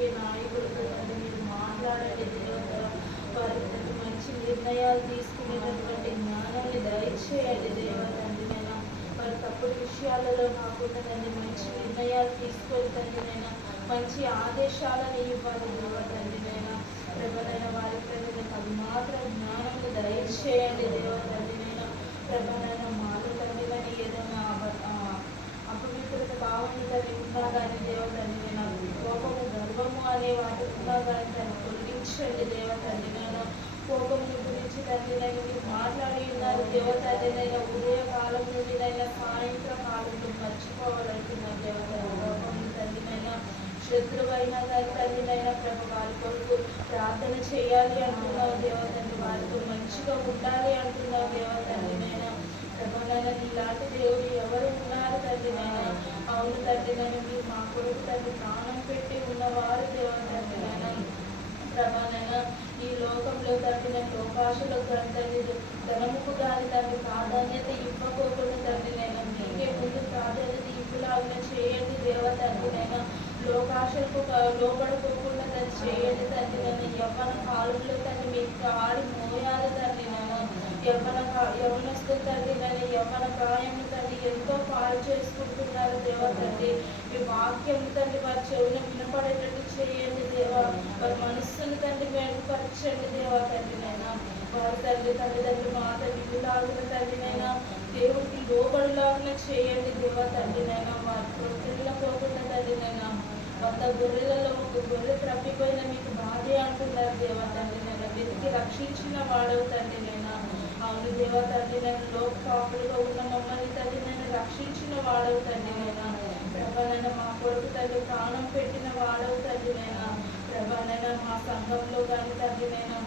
రాజకీయ నాయకులతో తండ్రి మీరు మాట్లాడండి దేవత. వారి తండ్రి మంచి నిర్ణయాలు తీసుకునేటటువంటి జ్ఞానాన్ని దయచేయండి దేవ తండ్రి నేను. వారి తప్పుడు విషయాలలో కాకుండా తండ్రి మంచి నిర్ణయాలు తీసుకొని తండ్రి నేను మంచి ఆదేశాలను ఇవ్వాలి దేవ తండ్రి నేను. ప్రభలైన వారి తండ్రి అది మాత్రం జ్ఞానాన్ని దయచేయండి దేవ తండ్రి నేను. ప్రభలైన మాలో తండ్రి కానీ ఏదైనా అపవిత్రత భావన తండ్రి ఉన్నా కానీ దేవ తండ్రి నేను కోపము గర్వము అనే వాటి ఉన్నా కానీ దాన్ని తొలగించండి దేవ తండ్రి నేను. కోపముని గురించి తండ్రి నేను మీరు మాట్లాడి ఉన్నారు దేవ తండ్రి నేను. ఉదయ కాలం నుండి నైనా సాయంత్రం కాలంలో మర్చిపోవాలంటున్నారు దేవ తండ్రి. కోపము తండ్రి నైనా శత్రువైనా కానీ తండ్రి నైనా ప్రభు వారి కొరకు ప్రార్థన చేయాలి అంటున్నావు దేవ తండ్రి. వారితో మంచిగా ఉండాలి అంటున్నావు దేవ తండ్రి నైనా. ప్రభు నైనా ఇలాంటి దేవుడు ఎవరు ఉన్నారు తండ్రి నైనా. అవును తండ్రి నైనా మీరు మా కొరకు తండ్రి ప్రాణం పెట్టి ఉన్నవారు దేవ తండ్రి నైనా. ప్రభానైనా ఈ లోకంలో తండ్రి నేను లోకాశలో తండ్రి ధనముకు కానీ తండ్రి ప్రాధాన్యత ఇవ్వకోకుండా తండ్రి నేను మీకే ముందు ప్రాధాన్యత ఇవ్వలాగిన చేయండి దేవ తండ్రి నైనా. లోకాశలకు లోపడుకోకుండా తండ్రి చేయండి తండ్రి నేను. యవ్వన కాలంలో తండ్రి మీకు ఆడి మోయాలి తండ్రి నేను. యవ్వనస్తు తండ్రి నేను యవ్వన ప్రాయంలో తండ్రి ఎంతో పాడు చేసుకుంటున్నారు దేవ తండ్రి. మీ వాక్యం తండ్రి వారి చెవున వినపడేటట్టు చేయండి దేవ. వారి మనస్సును తండ్రి మెరుగుపరచండి దేవ తండ్రి నైనా. వారి తల్లిదండ్రులు మాట విలులాగిన తండ్రి నైనా దేవుడికి లోబడిలాగిన చేయండి దేవ తండ్రి నైనా. వారి ప్రొట్టెల్లో పోకుండా తండ్రి నైనా 100 గొర్రెలలో ఒక గొర్రె తప్పిపోయిన మీకు బాధే అంటున్నారు దేవ తండ్రి నైనా. వెతికి రక్షించిన వాడవు తండ్రి నైనా. అవును దేవ తండ్రి నేను లోక పాపులుగా ఉన్న మమ్మల్ని తండ్రి నేను రక్షించిన వాడవు తండ్రి నైనా. ప్రభానైనా మా కొరకు తండ్రి ప్రాణం పెట్టిన వాడవు తండ్రి నైనా. ప్రభానైనా మా సంఘంలో కానీ తండ్రి నేను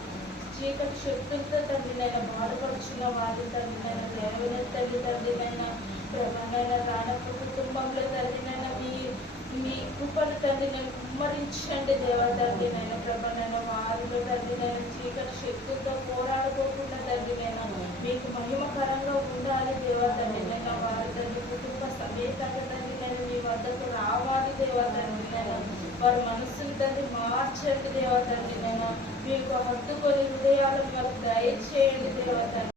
చీకటి శక్తులతో తండ్రి నేను బాధపడుచున్న వారి తండ్రి నేను లేవనెత్తండి తండ్రి నైనా. ప్రభానైనా రానప్ప కుటుంబంలో తండ్రి నైనా మీ కృపను తండ్రి నేను కుమ్మరించండి దేవ తండ్రి నైనా. ప్రభానైనా వారిలో తండ్రి నేను చీకటి శక్తులతో పోరాడుకోకుండా తండ్రి నైనా మీకు మహిమకరంగా ఉండాలి దేవ తండ్రి నైనా. వారి తండ్రి కుటుంబ సమేతంగా తండ్రి నేను మీ వద్దకు రావాలి దేవ తండ్రి నైనా. వారి మనస్సును తండ్రి మార్చండి దేవ తండ్రి నైనా. మీకు హత్తుకొని హృదయాలను వారికి దయచేయండి దేవ తండ్రి.